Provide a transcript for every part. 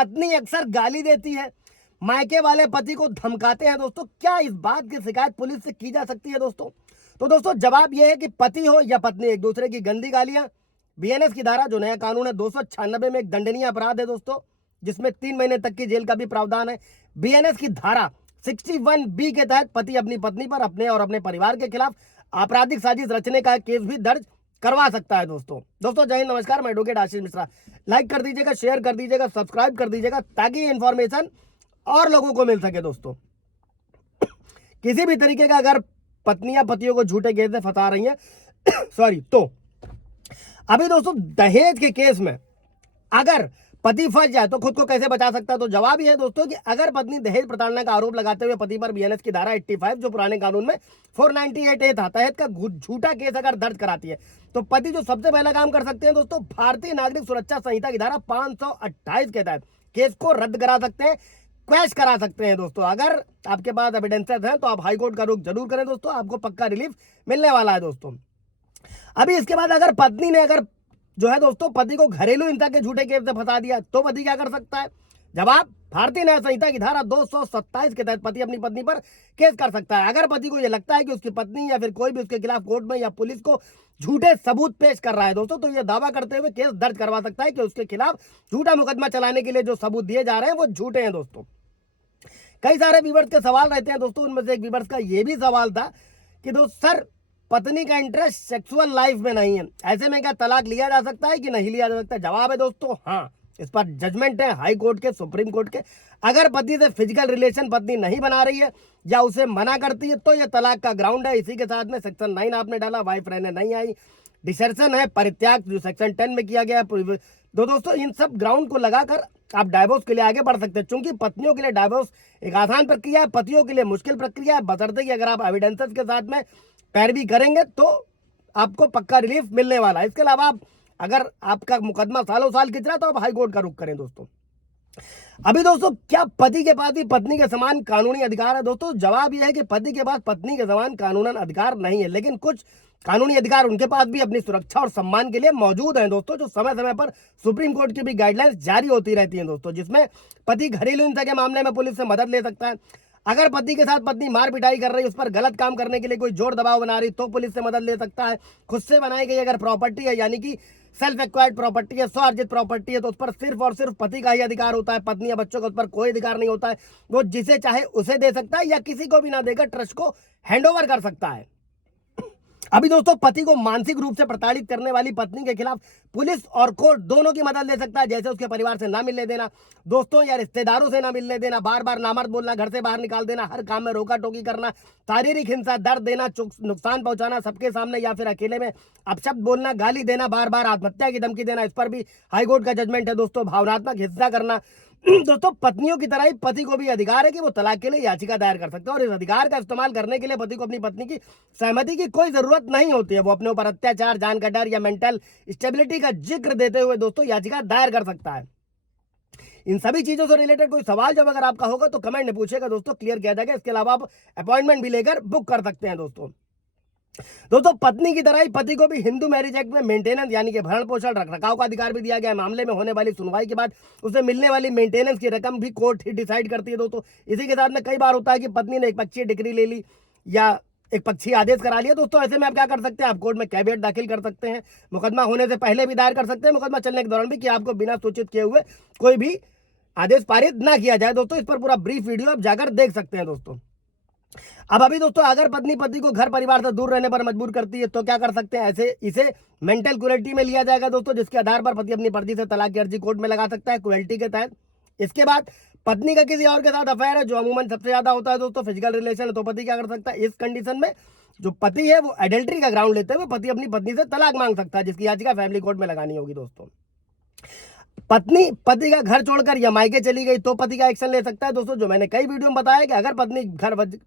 पत्नी अक्सर गाली देती है, मायके वाले पति को धमकाते हैं दोस्तों, क्या इस बात की शिकायत पुलिस से की जा सकती है दोस्तों? तो दोस्तों जवाब यह है कि पति हो या पत्नी, एक दूसरे की गंदी गालियां, बीएनएस की धारा जो नया कानून है 296 में एक दंडनीय अपराध है दोस्तों, जिसमें 3 महीने तक की जेल का भी प्रावधान है। बीएनएस की धारा 61B के तहत पति अपनी पत्नी पर अपने और अपने परिवार के खिलाफ आपराधिक साजिश रचने का केस भी दर्ज करवा सकता है दोस्तों जय हिंद, नमस्कार, मैं एडवोकेट आशीष मिश्रा। लाइक कर दीजिएगा, शेयर कर दीजिएगा, सब्सक्राइब कर दीजिएगा, ताकि ये इन्फॉर्मेशन और लोगों को मिल सके दोस्तों। किसी भी तरीके का अगर पत्नियां पतियों को झूठे केस में फंसा रही हैं सॉरी, तो अभी दोस्तों दहेज के केस में अगर पति फंस जाए तो खुद को कैसे बचा सकता है? तो जवाब यह है दोस्तों कि अगर पत्नी दहेज प्रताड़ना का आरोप लगाते हुए पति पर बीएनएस की धारा 85 जो पुराने कानून में 498A था तहत का झूठा केस अगर दर्ज कराती है, तो पति जो सबसे पहला काम कर सकते हैं दोस्तों, भारतीय नागरिक सुरक्षा संहिता की धारा 528 के तहत केस को रद्द करा सकते हैं, क्वैश करा सकते हैं दोस्तों। अगर आपके पास एविडेंसेस हैं तो आप हाईकोर्ट का रुख जरूर करें दोस्तों, आपको पक्का रिलीफ मिलने वाला है दोस्तों। अभी इसके बाद अगर पत्नी ने अगर जो है दोस्तों पति को घरेलू हिंसा के झूठे केस से फंसा दिया, तो पति क्या कर सकता है? जवाब, भारतीय न्याय संहिता की धारा 227 के तहत पति अपनी पत्नी पर केस कर सकता है। अगर पति को यह लगता है कि उसकी पत्नी या फिर कोई भी उसके खिलाफ कोर्ट में या पुलिस को झूठे सबूत पेश कर रहा है दोस्तों, तो यह दावा करते हुए केस दर्ज करवा सकता है कि उसके खिलाफ झूठा मुकदमा चलाने के लिए जो सबूत दिए जा रहे हैं वो झूठे हैं दोस्तों। कई सारे व्यूवर्स के सवाल रहते हैं दोस्तों, उनमें से एक व्यूवर्स का यह भी सवाल था कि दोस्त सर, पत्नी का इंटरेस्ट सेक्सुअल लाइफ में नहीं है, ऐसे में क्या तलाक लिया जा सकता है कि नहीं लिया जा सकता है? जवाब है दोस्तों हाँ, इस पर जजमेंट है हाई कोर्ट के, सुप्रीम कोर्ट के। अगर पति से फिजिकल रिलेशन पत्नी नहीं बना रही है या उसे मना करती है तो यह तलाक का ग्राउंड है। इसी के साथ में सेक्शन 9 आपने डाला, वाइफ रहने नहीं आई, डिसर्शन है, परित्याग जो सेक्शन 10 में किया गया है। दोस्तों इन सब ग्राउंड को लगाकर आप डाइवोर्स के लिए आगे बढ़ सकते हैं। चूंकि पत्नियों के लिए डाइवोर्स एक आसान प्रक्रिया है, पतियों के लिए मुश्किल प्रक्रिया है, बशर्ते कि अगर आप एविडेंसेस के साथ में पैरवी करेंगे तो आपको पक्का रिलीफ मिलने वाला है। इसके अलावा आप अगर आपका मुकदमा सालों साल खिंच रहा है तो आप हाई कोर्ट का रुख करें दोस्तों। अभी दोस्तों क्या पति के पास भी पत्नी के समान कानूनी अधिकार है? दोस्तों जवाब यह है कि पति के पास पत्नी के समान कानूनन अधिकार नहीं है, लेकिन कुछ कानूनी अधिकार उनके पास भी अपनी सुरक्षा और सम्मान के लिए मौजूद हैं दोस्तों, जो समय समय पर सुप्रीम कोर्ट की भी गाइडलाइंस जारी होती रहती हैं दोस्तों, जिसमें पति घरेलू हिंसा के मामले में पुलिस से मदद ले सकता है। अगर पति के साथ पत्नी मार पिटाई कर रही है, उस पर गलत काम करने के लिए कोई जोर दबाव बना रही, तो पुलिस से मदद ले सकता है। खुद से बनाई गई अगर प्रॉपर्टी है, यानी कि सेल्फ एक्वायर्ड प्रॉपर्टी है, स्वअर्जित प्रॉपर्टी है, तो उस पर सिर्फ और सिर्फ पति का ही अधिकार होता है, पत्नी या बच्चों का उस पर कोई अधिकार नहीं होता है। वो जिसे चाहे उसे दे सकता है या किसी को भी ना देकर ट्रस्ट को हैंडओवर कर सकता है। अभी दोस्तों पति को मानसिक रूप से प्रताड़ित करने वाली पत्नी के खिलाफ पुलिस और कोर्ट दोनों की मदद ले सकता है, जैसे उसके परिवार से ना मिलने देना, दोस्तों या रिश्तेदारों से ना मिलने देना, बार बार नामर्द बोलना, घर से बाहर निकाल देना, हर काम में रोका टोकी करना, शारीरिक हिंसा, दर्द देना, नुकसान पहुंचाना सबके सामने या फिर अकेले में अपशब्द बोलना, गाली देना, बार बार आत्महत्या की धमकी देना, इस पर भी हाईकोर्ट का जजमेंट है दोस्तों। भावनात्मक हिंसा करना, दोस्तों पत्नियों की तरह ही पति को भी अधिकार है कि वो तलाक के लिए याचिका दायर कर सकते हैं, और इस अधिकार का इस्तेमाल करने के लिए पति को अपनी पत्नी की सहमति की कोई जरूरत नहीं होती है। वो अपने ऊपर अत्याचार, जान का डर या मेंटल स्टेबिलिटी का जिक्र देते हुए दोस्तों याचिका दायर कर सकता है। इन सभी चीजों से रिलेटेड कोई सवाल जब अगर आपका होगा तो कमेंट में पूछेगा दोस्तों, क्लियर किया जाएगा। इसके अलावा आप अपॉइंटमेंट भी लेकर बुक कर सकते हैं दोस्तों पत्नी की तरह ही पति को भी हिंदू मैरिज एक्ट में मेंटेनेंस यानी कि भरण पोषण रख रखाव का अधिकार भी दिया गया है। मामले में होने वाली सुनवाई के बाद उसे मिलने वाली मेंटेनेंस की रकम भी कोर्ट ही डिसाइड करती है दोस्तों। इसी के साथ में कई बार होता है कि पत्नी ने एक पक्षीय डिग्री ले ली या एक पक्षी आदेश करा लिया दोस्तों, ऐसे में आप क्या कर सकते हैं? आप कोर्ट में कैविएट दाखिल कर सकते हैं, मुकदमा होने से पहले भी दायर कर सकते हैं, मुकदमा चलने के दौरान भी, कि आपको बिना सूचित किए हुए कोई भी आदेश पारित ना किया जाए दोस्तों। इस पर पूरा ब्रीफ वीडियो आप जाकर देख सकते हैं दोस्तों। अब अभी दोस्तों अगर पत्नी पति को घर परिवार से दूर रहने पर मजबूर करती है तो क्या कर सकते हैं? ऐसे इसे मेंटल क्रुएल्टी में लिया जाएगा दोस्तों, जिसके आधार पर पति अपनी मर्जी से तलाक की अर्जी कोर्ट में लगा सकता है क्रुएल्टी के तहत। इसके बाद पत्नी का किसी और के साथ अफेयर है, जो अमूमन सबसे ज्यादा होता है दोस्तों, फिजिकल रिलेशन है, तो पति क्या कर सकता है? इस कंडीशन में जो पति है वो एडल्ट्री का ग्राउंड लेते हुए पति अपनी पत्नी से तलाक मांग सकता है, जिसकी याचिका फैमिली कोर्ट में लगानी होगी दोस्तों। पत्नी पति का घर छोड़कर या मायके चली गई तो पति का एक्शन ले सकता है दोस्तों, जो मैंने कई वीडियो में बताया कि अगर पत्नी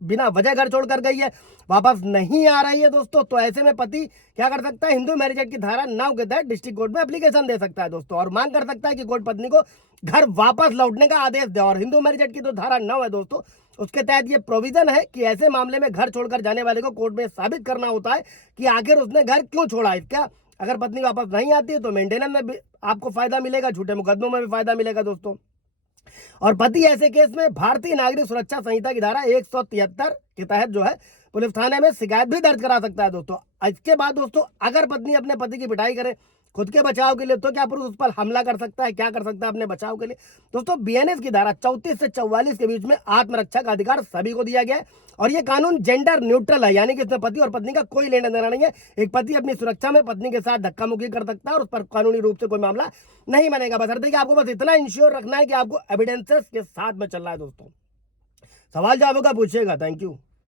बिना वजह घर छोड़कर गई है, वापस नहीं आ रही है दोस्तों, तो ऐसे में पति क्या कर सकता है? हिंदू मैरिज एक्ट की धारा 9 के तहत डिस्ट्रिक्ट कोर्ट में एप्लीकेशन दे सकता है दोस्तों, और मांग कर सकता है कि कोर्ट पत्नी को घर वापस लौटने का आदेश दे। और हिंदू मैरिज एक्ट की जो धारा 9 है दोस्तों, उसके तहत ये प्रोविजन है कि ऐसे मामले में घर छोड़कर जाने वाले को कोर्ट में साबित करना होता है कि आखिर उसने घर क्यों छोड़ा। इसका अगर पत्नी वापस नहीं आती है तो मेंटेनेंस में भी आपको फायदा मिलेगा, झूठे मुकदमों में भी फायदा मिलेगा दोस्तों। और पति ऐसे केस में भारतीय नागरिक सुरक्षा संहिता की धारा 173 के तहत जो है पुलिस थाने में शिकायत भी दर्ज करा सकता है दोस्तों। इसके बाद दोस्तों अगर पत्नी अपने पति की पिटाई करे खुद के बचाव के लिए, तो क्या पुरुष उस पर हमला कर सकता है, क्या कर सकता है अपने बचाव के लिए? दोस्तों बीएनएस की धारा 34 से 44 के बीच में आत्मरक्षा का अधिकार सभी को दिया गया है और ये कानून जेंडर न्यूट्रल है, यानी कि इसमें पति और पत्नी का कोई लेना देना नहीं है। एक पति अपनी सुरक्षा में पत्नी के साथ धक्का मुक्की कर सकता है और उस पर कानूनी रूप से कोई मामला नहीं बनेगा। बशर्ते कि आपको बस इतना इंश्योर रखना है कि आपको एविडेंसेस के साथ में चल रहा है। दोस्तों सवाल जवाब होगा पूछिएगा। Thank you.